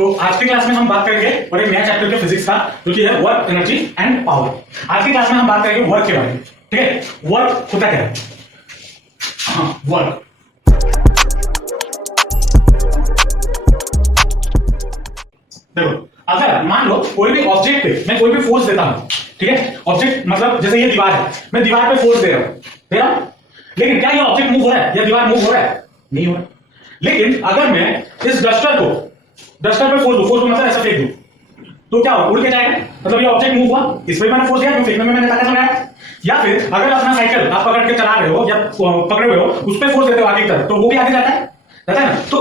तो आज की क्लास में हम बात करेंगे और एक नया चैप्टर के फिजिक्स का जो कि है वर्क, एनर्जी एंड पावर। आज की क्लास में हम बात करेंगे वर्क के बारे में। ठीक है, वर्क होता क्या है? हाँ, वर्क देखो, अगर मान लो कोई भी ऑब्जेक्ट पे मैं कोई भी फोर्स देता हूं, ठीक है, ऑब्जेक्ट मतलब जैसे ये दीवार है, मैं दीवार पे फोर्स दे रहा हूं, लेकिन क्या ये ऑब्जेक्ट मूव हो रहा है या दीवार मूव हो रहा है? नहीं हो रहा। लेकिन अगर मैं इस डस्टर पे फोर्स को मतलब ऐसा फेंक दूं तो क्या उड़ के जाएगा, मतलब ये ऑब्जेक्ट मूव हुआ, इस पर मैंने फोर्स दिया क्योंकि फेंकने में मैंने ताकत लगाया। या फिर अगर अपना साइकिल आप पकड़ के चला रहे हो या पकड़े हुए हो, उस पर फोर्स देते हो आगे की तरफ, तो वो भी आगे जाता है ना। तो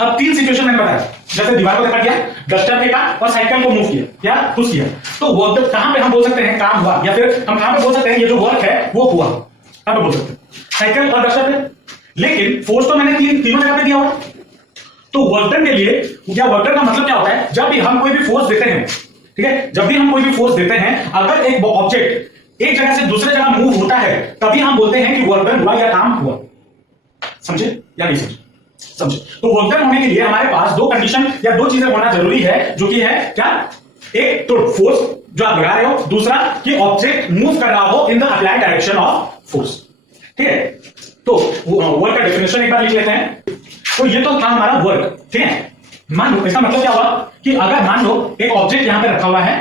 अब तीन सिचुएशन मैंने बताया, जैसे दीवार को धक्का दिया, डस्टर फेंका और साइकिल को मूव किया या पुश किया, तो वर्क कहां पे हम बोल सकते हैं काम हुआ, या फिर हम कहां पे बोल सकते हैं ये जो वर्क है वो हुआ, कहां पे बोल सकते हैं? साइकिल और डस्टर पे। लेकिन फोर्स तो मैंने तीनों जगह पे दिया हुआ। तो वर्क डन के लिए क्या, वर्क डन का मतलब क्या होता है? जब भी हम कोई भी फोर्स देते हैं, ठीक है, जब भी हम कोई भी फोर्स देते हैं, अगर एक ऑब्जेक्ट एक जगह से दूसरे जगह मूव होता है, तभी हम बोलते हैं कि वर्क डन हुआ या काम हुआ। समझे या नहीं समझे? समझे। तो वर्क डन होने के लिए हमारे पास दो कंडीशन या दो चीजें होना जरूरी है, जो कि है क्या? एक तो फोर्स जो आप लगा रहे हो, दूसरा कि ऑब्जेक्ट मूव कर रहा हो in the applied direction of force. ठीक है, तो वर्क का डेफिनेशन एक बार लिख लेते हैं। तो ये तो था हमारा वर्क। ठीक है, मान लो इसका मतलब क्या हुआ कि अगर मान लो एक ऑब्जेक्ट यहां पे रखा हुआ है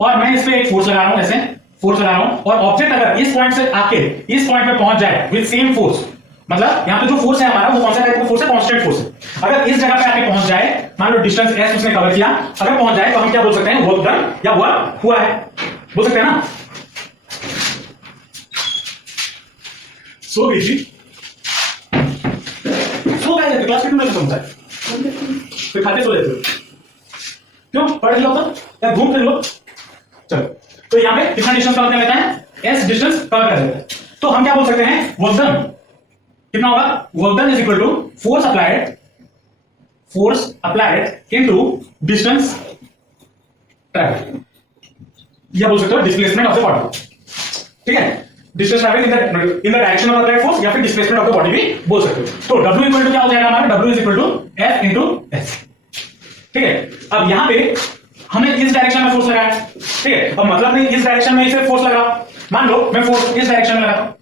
और मैं इस पे एक फोर्स लगा रहा हूं, ऐसे फोर्स लगा रहा हूं, और ऑब्जेक्ट अगर इस पॉइंट से आके इस पॉइंट पे पहुंच जाए विद सेम फोर्स, मतलब यहां पे जो फोर्स है हमारा वो कौन सा टाइप का फोर्स है? कांस्टेंट फोर्स है। अगर इस जगह पे आके पहुंच जाए, मान लो डिस्टेंस s उसने कवर किया, अगर पहुंच जाए तो हम क्या बोल सकते हैं? वर्क डन या वर्क हुआ है, बोल सकते हैं ना। सो बेसिक सो क्या है, क्लास कितने बजे होता है? फिर खाते सो लेते हो क्यों? पढ़ लो तो या घूम फिर लो। चलो, तो यहां पे कितना डिस्टेंस कवर कर लेता है? s डिस्टेंस कवर कर लेता है। तो हम क्या बोल सकते हैं? वर्क डन कितना होगा? Work done is equal to force applied into distance travel, या बोल सकते हो डिस्प्लेसमेंट ऑफ द बॉडी। ठीक है, distance travel in the direction of applied force, या फिर डिस्प्लेसमेंट ऑफ द बॉडी भी बोल सकते हो। तो W इक्वल टू क्या हो जाएगा हमारा? W is equal to F into S। ठीक है, अब यहां पे हमने इस डायरेक्शन में फोर्स लगाया, ठीक है, अब मतलब नहीं इस डायरेक्शन में इसे फोर्स लगा, मान लो मैं फोर्स इस डायरेक्शन में लगाता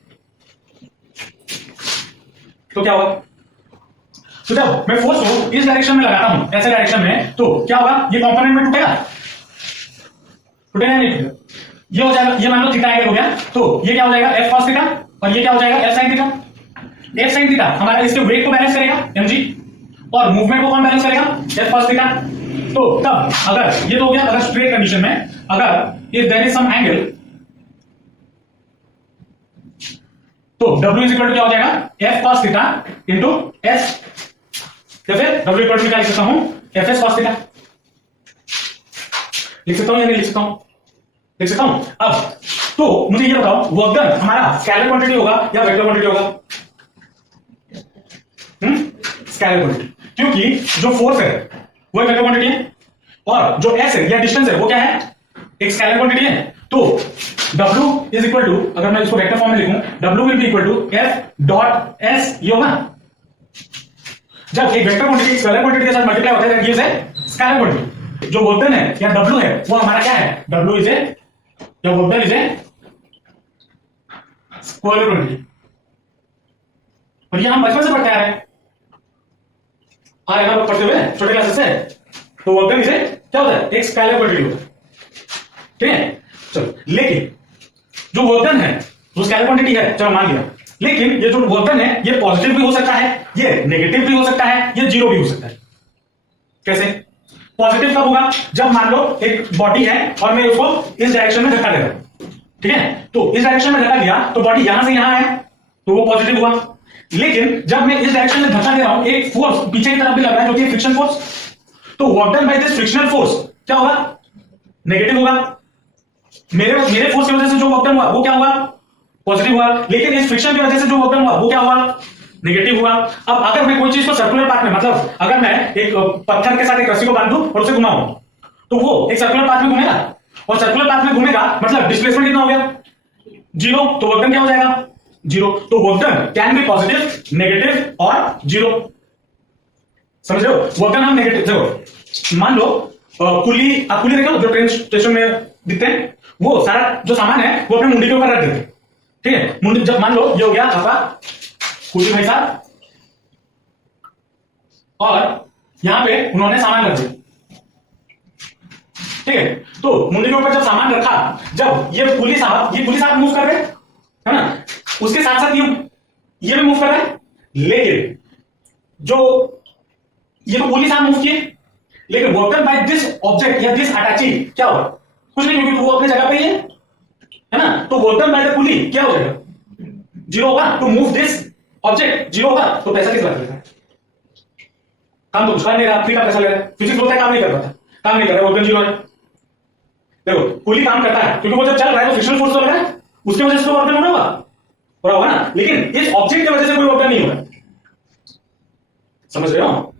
तो क्या होगा? तो जब मैं फोर्स को इस डायरेक्शन में लगाता हूं, ऐसे डायरेक्शन में, तो क्या होगा? ये कंपोनेंट में टूटेगा नहीं टूटेगा? ये हो जाएगा, ये मान लो थीटा एंगल हो गया, तो ये क्या हो जाएगा? F cos थीटा, और ये क्या हो जाएगा? F sin theta. F sin theta हमारा इसके वेट को बैलेंस करेगा mg, और मूवमेंट को कौन बैलेंस करेगा? F cos theta. तो तब अगर ये तो हो गया अगर स्ट्रेट कंडीशन में, अगर if there is some angle, तो W इज इक्वल टू क्या हो जाएगा? F cos theta into S, या फिर W इक्वल टू क्या लिख सकता हूं? Fs cos theta. लिख सकता हूं या नहीं लिख सकता हूं? लिख सकता हूं। अब तो मुझे ये बताओ, वर्क डन हमारा स्केलर क्वांटिटी होगा या वेक्टर क्वांटिटी होगा? स्केलर क्वांटिटी, क्योंकि जो फोर्स है वो वेक्टर क्वांटिटी है, और जो s है या डिस्टेंस है वो क्या है? एक स्केलर क्वांटिटी है। तो W इज इक्वल टू, अगर मैं इसको वेक्टर फॉर्म में लिखूं, W will be equal to F dot S, ये होगा। जब एक वेक्टर क्वांटिटी स्केलर क्वांटिटी के साथ मल्टीप्लाई होता है, ये है स्केलर क्वांटिटी। जो वर्क डन है या W है वो हमारा क्या है? W इज ए, या work done is a scalar quantity. और ये हम बचपन से पढ़ते आ रहे हैं, आएगा पढ़ते हुए छोटे क्लासेस से। तो वर्क डन इज ए क्या होता है? एक स्केलर क्वांटिटी होता है। ठीक है, चलो, लेकिन जो वर्क डन है वो स्केलर क्वांटिटी है, चलो मान लिया, लेकिन ये जो वर्क डन है ये पॉजिटिव भी हो सकता है, ये नेगेटिव भी हो सकता है, ये जीरो भी हो सकता है। कैसे? पॉजिटिव कब होगा? जब मान लो एक बॉडी है और मैं उसको इस डायरेक्शन में धक्का दे रहा हूं, ठीक है, तो इस डायरेक्शन में धक्का दिया तो बॉडी यहां से यहां है, तो वो पॉजिटिव हुआ। लेकिन जब मैं इस डायरेक्शन में धक्का दे रहा हूं, एक फोर्स पीछे की तरफ भी लग रहा है जो कि फ्रिक्शन फोर्स, तो work done by this frictional force क्या होगा? नेगेटिव होगा। मेरे फोर्स की वजह से जो वर्क डन हुआ वो क्या हुआ? पॉजिटिव हुआ। लेकिन इस फ्रिक्शन की वजह से जो वर्क डन हुआ वो क्या हुआ? नेगेटिव हुआ। अब अगर मैं कोई चीज को सर्कुलर पाथ में, मतलब अगर मैं एक पत्थर के साथ एक रस्सी को बांध दूं और उसे घुमाऊं, तो वो एक सर्कुलर पाथ में घूमेगा, और सर्कुलर पाथ में घूमेगा मतलब डिस्प्लेसमेंट कितना हो गया? जीरो। तो वर्क डन क्या हो जाएगा? जीरो। तो work done can be positive, negative और जीरो। समझ रहे हो? वर्क डन हम नेगेटिव, देखो मान लो कुली, आप कुली देखो जो ट्रेन स्टेशन में दिखते हैं, वो सारा जो सामान है वो अपने मुंडी के ऊपर रख देते हैं, ठीक है। मुंडी, जब मान लो ये हो गया आपका कुली भाई साहब, और यहां पे उन्होंने सामान रख दिया, ठीक है। तो मुंडी के ऊपर जब सामान रखा, जब ये कुली साहब मूव कर रहे हैं, है ना, उसके साथ साथ ये भी मूव कर रहा है, लेकिन जो ये तो कुली साहब मूव किए, लेकिन वर्कन बाय दिस ऑब्जेक्ट या दिस अटैची क्या होगा, कुछ नहीं, क्योंकि वो अपने जगह पे ही है ना। तो वर्कन बाय द कुली क्या हो जाएगा, जीरो होगा। To move this object zero होगा, तो पैसा किस बात का है, काम तो कर नहीं रहा, फ्री का पैसा ले रहा है। फिजिक्स बोलता है काम नहीं कर रहा, काम नहीं कर रहा, वर्कन जीरो है। देखो कुली काम करता है क्योंकि वो जब चल रहा है तो फ्रिक्शनल फोर्स तो लग रहा है, उसकी वजह से तो वर्कन हो रहा होगा ना, लेकिन इस ऑब्जेक्ट की वजह से कोई वर्कन नहीं होगा, समझ रहे हो।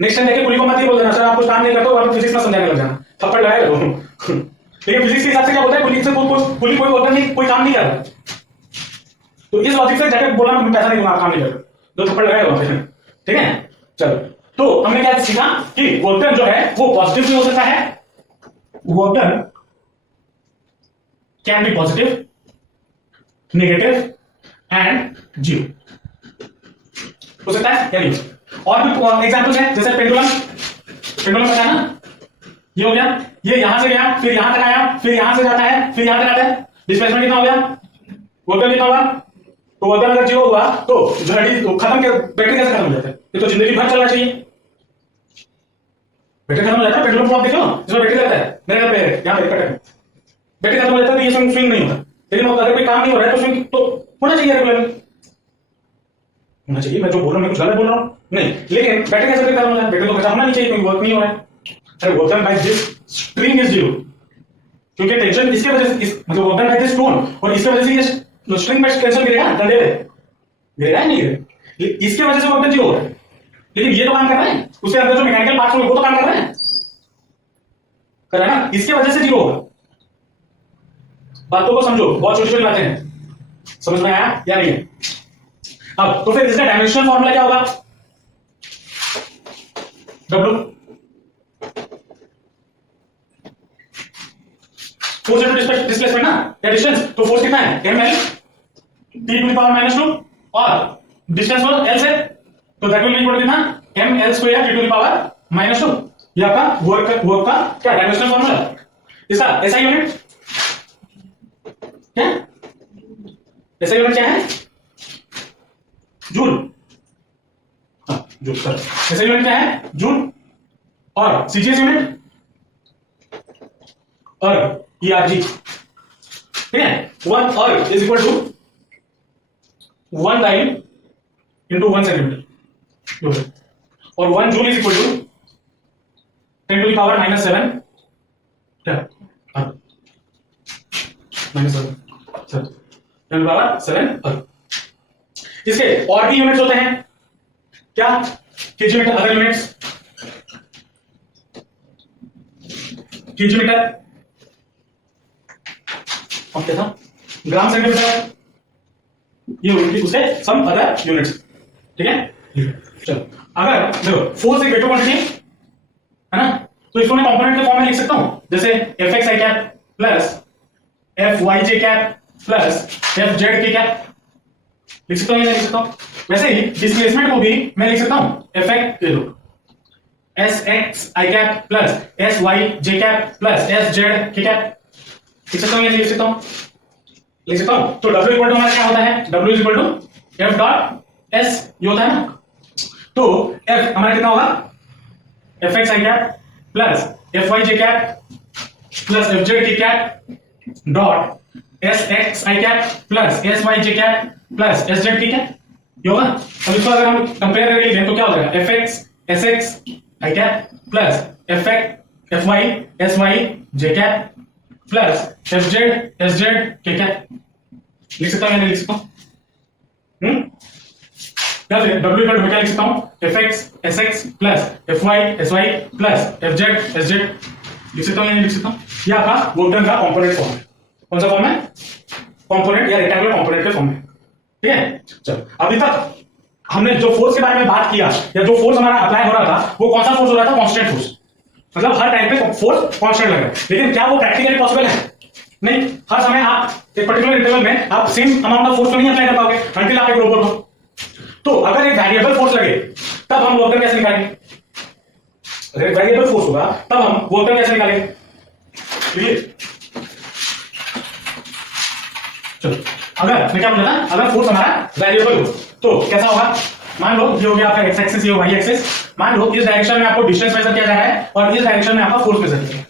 नेक्स्ट टाइम देखिए कुली को मत ये बोल देना सर आप कुछ काम नहीं करते हो, आप फिजिक्स में समझाने लग जाना, थप्पड़ लगाएगा वो। लेकिन फिजिक्स के हिसाब से क्या होता है, कुली से कुली कोई वर्कन नहीं, कोई काम नहीं कर रहा, तो इस लॉजिक से जाके बोलना मैं पैसा नहीं दूंगा, काम नहीं कर, दो थप्पड़ लगाएगा वहां पे, ठीक है। चलो, तो हमने क्या सीखा कि वर्कन जो है वो पॉजिटिव भी हो सकता है, work done can be positive, negative and zero हो सकता है या नहीं। और भी एग्जांपल्स हैं, जैसे पेंडुलम पता है ना, ये हो गया, ये यहां से गया, फिर यहां तक आया, फिर यहां से जाता है, फिर यहां तक आता है, डिस्प्लेसमेंट कितना हो गया, वर्कन कितना होगा। तो वर्कन अगर जीरो हुआ तो जल्दी खत्म, बैटरी कैसे खत्म हो जाता है, ये तो जिंदगी भर चलना चाहिए, बैटरी खत्म हो जाता है। पेंडुलम को आप देखो जिसमें बैटरी रहता है, मेरे घर पे यहां पे कट बैटरी खत्म हो जाता है, तो ये स्विंग नहीं होता। लेकिन अगर कोई काम नहीं हो रहा है तो स्विंग तो होना चाहिए, रेगुलर होना चाहिए। मैं जो बोल रहा हूं मैं कुछ गलत बोल रहा हूं नहीं, लेकिन बैटरी कैसे खत्म हो जाए, बैटरी तो खत्म होना नहीं चाहिए क्योंकि वर्क नहीं हो रहा है। अरे work done by this string is zero, क्योंकि टेंशन इसके वजह से मतलब वर्कन बाय दिस स्टोन, और इसके वजह से ये स्ट्रिंग में टेंशन गिरेगा, डंडे पे गिरेगा नहीं गिरेगा, इसके वजह से वर्कन जीरो हो रहा है। लेकिन ये तो काम कर रहा है, उसके अंदर जो मैकेनिकल पार्ट्स होंगे वो तो काम कर रहे हैं, कर रहा है ना, इसके वजह से जीरो होगा। बातों को समझो, बहुत छोटी छोटी बातें हैं, समझ में आया या नहीं। अब तो फिर इसका डायमेंशनल फॉर्मूला क्या होगा, W फोर्स इनटू डिस्प्लेसमेंट ना, या डिस्टेंस, तो फोर्स कितना है ml t to the power -2, और डिस्टेंस हो l से, तो दैट विल इक्वल टू कितना ml square t to the power -2। ये आपका वर्क का क्या डायमेंशनल फॉर्मूला, इसका SI यूनिट क्या, SI यूनिट क्या है, जूल, हाँ जूल सर, SI यूनिट क्या है जूल, और CGS यूनिट और ERG, ठीक है। 1 erg is equal to 1 time into 1 centimetre, और 1 joule is equal to 10 to the power -7 क्या, -7 सर, 10 टू द पावर 7 अर्ग। इसके और भी यूनिट्स होते हैं क्या, KG metre, other units KG metre और क्या था, ग्राम सेंटीमीटर, ये होगी उससे सम अदर यूनिट्स, ठीक है। चलो अगर देखो फोर्स एक वेक्टर क्वांटिटी है ना, तो इसको मैं कंपोनेंट के फॉर्म में लिख सकता हूं, जैसे Fxi cap plus Fyj cap plus Fz के कैप, लिख सकता हूं या नहीं लिख सकता हूं। वैसे ही डिस्प्लेसमेंट को भी मैं लिख सकता हूं Fx Sxi cap plus Syj cap plus Sz के कैप, लिख सकता हूं या नहीं लिख सकता हूं, लिख सकता हूं। तो W इक्वल टू हमारा क्या होता है, W equal to F dot S, ये होता है ना, तो F हमारा कितना होगा, Fxi cap plus Fyj cap plus Fz के cap dot Sxi cap plus Syj cap plus Sz की कैप, ये होगा। अब इसको अगर हम कंपेयर करके लिखें तो क्या हो जाएगा, Fx Sxi cap plus Fx Fy Syj cap plus Fz Sz के कैप, लिख सकता हूं या नहीं लिख सकता हूं, या फिर W इक्वल टू क्या लिख सकता हूं, Fx Sx plus Fy Sy plus Fz Sz, लिख सकता हूं या नहीं लिख सकता हूं। ये आपका वर्क डन का कंपोनेंट फॉर्म है, कौन सा फॉर्म है, कंपोनेंट या रेक्टेंगुलर कंपोनेंट के फॉर्म में, ठीक है। चलो अभी तक हमने जो फोर्स के बारे में बात किया या जो फोर्स हमारा अप्लाई हो रहा था वो कौन सा फोर्स हो रहा था? कांस्टेंट फोर्स, मतलब हर टाइम पे फोर्स कांस्टेंट लग रहा है। लेकिन क्या वो प्रैक्टिकली पॉसिबल है? नहीं। हर समय आप एक पर्टिकुलर इंटरवल में आप सेम अमाउंट ऑफ फोर्स को नहीं अप्लाई कर पाओगे अंटिल आप एक रोबोट हो। तो अगर एक वेरिएबल फोर्स लगे तब हम वर्क डन कैसे निकालेंगे? अगर एक वेरिएबल फोर्स होगा तब हम वर्क डन कैसे निकालेंगे? क्लियर? चलो, अगर मैं क्या बोल रहा था, अगर फोर्स हमारा वेरिएबल हो तो कैसा होगा? मान लो ये हो गया आपका एक्स एक्सिस, ये वाई एक्सिस। मान लो इस डायरेक्शन में आपको डिस्टेंस मेजर किया जा रहा है और इस डायरेक्शन में आपका फोर्स मेजर किया जा रहा है।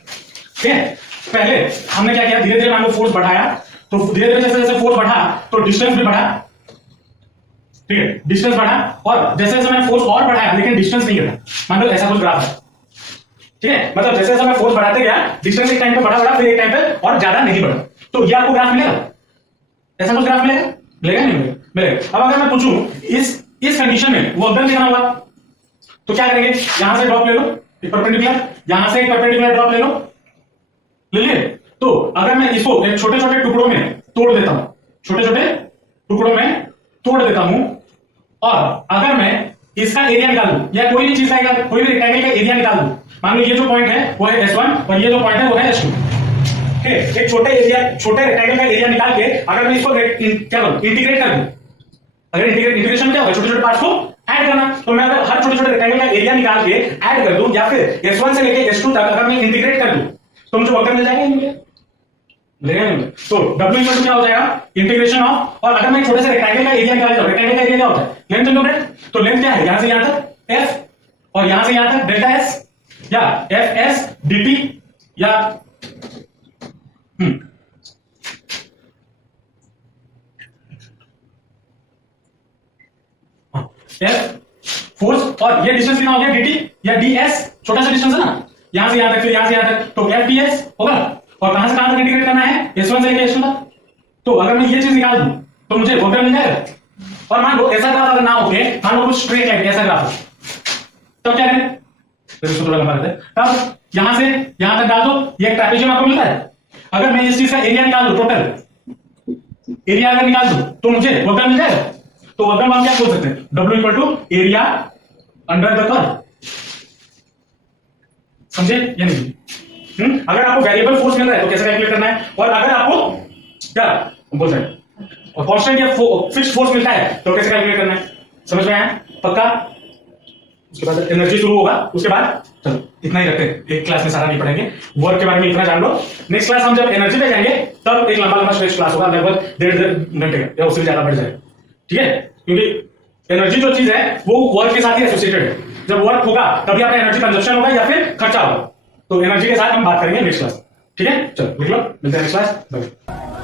ठीक है, पहले हमने क्या किया, धीरे धीरे मान लो फोर्स बढ़ाया, तो धीरे धीरे जैसे जैसे फोर्स बढ़ा तो डिस्टेंस भी बढ़ा। ठीक है, डिस्टेंस बढ़ा और जैसे जैसे मैंने फोर्स और बढ़ाया लेकिन डिस्टेंस नहीं घटा। मान लो ऐसा कुछ ग्राफ है। ठीक है, मतलब जैसे जैसे मैं फोर्स बढ़ाते गया डिस्टेंस एक टाइम पे बढ़ा फिर एक टाइम पे और ज्यादा नहीं बढ़ा। तो ये आपको ग्राफ मिलेगा, ऐसा कुछ ग्राफ मिलेगा? मिलेगा नहीं मिलेगा? मिलेगा। अब अगर मैं पूछूं इस कंडीशन में वर्क डन कितना होगा तो क्या करेंगे? यहां से ड्रॉप ले लो एक परपेंडिकुलर, यहां से एक परपेंडिकुलर ड्रॉप ले लो, ले लिए। तो अगर मैं इसको एक छोटे छोटे टुकड़ों में तोड़ देता हूं, छोटे छोटे टुकड़ों में तोड़ देता हूं और अगर मैं इसका एरिया निकाल दूं या कोई भी चीज का कोई भी रेक्टेंगल का एरिया निकाल दूं, मान लो ये जो पॉइंट है वो है S1 और ये जो पॉइंट है वो है S2। एक छोटे रेक्टेंगल का एरिया निकाल के अगर मैं इसको क्या करूं, इंटीग्रेट कर दूं। अगर इंटीग्रेशन क्या होगा? छोटे छोटे पार्ट्स को ऐड करना। तो मैं अगर हर छोटे छोटे रेक्टेंगल का एरिया निकाल के ऐड कर दूं या फिर S1 से लेके S2 तक अगर मैं इंटीग्रेट कर दूं तो मुझे वर्क डन मिल जाएगा? नहीं मिलेगा? नहीं। तो W इक्वल टू क्या हो जाएगा? इंटीग्रेशन ऑफ, और अगर मैं छोटे से रेक्टेंगल का एरिया निकाल दूं, रेक्टेंगल का एरिया क्या होता है? Length into breadth. तो लेंथ क्या है? यहां से यहां तक F और यहां से यहां तक डेल्टा S या FS dt या F फोर्स और ये डिस्टेंस कितना हो गया? dt या ds, छोटा सा डिस्टेंस है ना, यहां से यहां तक फिर यहां से यहां तक, तो FDS होगा। और कहां से कहां तक इंटीग्रेट करना है? S1 से लेकर S2 तक। तो अगर मैं ये चीज निकाल दूं तो मुझे वर्क डन मिल जाएगा। और मान लो ऐसा ग्राफ अगर ना हो, मान लो कुछ स्ट्रेट लाइन ऐसा ग्राफ, तब क्या करें? फिर इसको थोड़ा लंबा करते हैं। तब यहां से यहां तक डाल दो, ये एक ट्रेपेजियम आपको मिलता है। अगर मैं इस चीज का एरिया निकाल दूं, टोटल एरिया अगर निकाल दूं तो मुझे वर्क डन मिल जाएगा। तो वर्क डन हम क्या बोल सकते हैं? W equal to area under the curve. समझे या नहीं? अगर आपको वेरिएबल फोर्स मिल रहा है तो कैसे कैलकुलेट करना है, और अगर आपको क्या बोल रहे हैं और कांस्टेंट या फिक्स्ड फोर्स मिलता है तो कैसे कैलकुलेट करना है? समझ में आया? पक्का? उसके बाद एनर्जी शुरू होगा, उसके बाद चलो इतना ही रखते हैं, एक क्लास में सारा नहीं पढ़ेंगे, वर्क के बारे में इतना जान लो। नेक्स्ट क्लास हम जब एनर्जी पे जाएंगे तब एक लंबा लंबा स्ट्रेच क्लास होगा, लगभग 1.5 घंटे या उससे ज्यादा बढ़ जाएगा। ठीक है, क्योंकि एनर्जी जो चीज है वो वर्क के साथ ही एसोसिएटेड है। जब वर्क होगा तभी आपका एनर्जी कंजप्शन होगा या फिर खर्चा होगा। तो एनर्जी के साथ हम बात करेंगे नेक्स्ट क्लास। ठीक है, चलो लिख लो, मिलते हैं नेक्स्ट क्लास। बाय।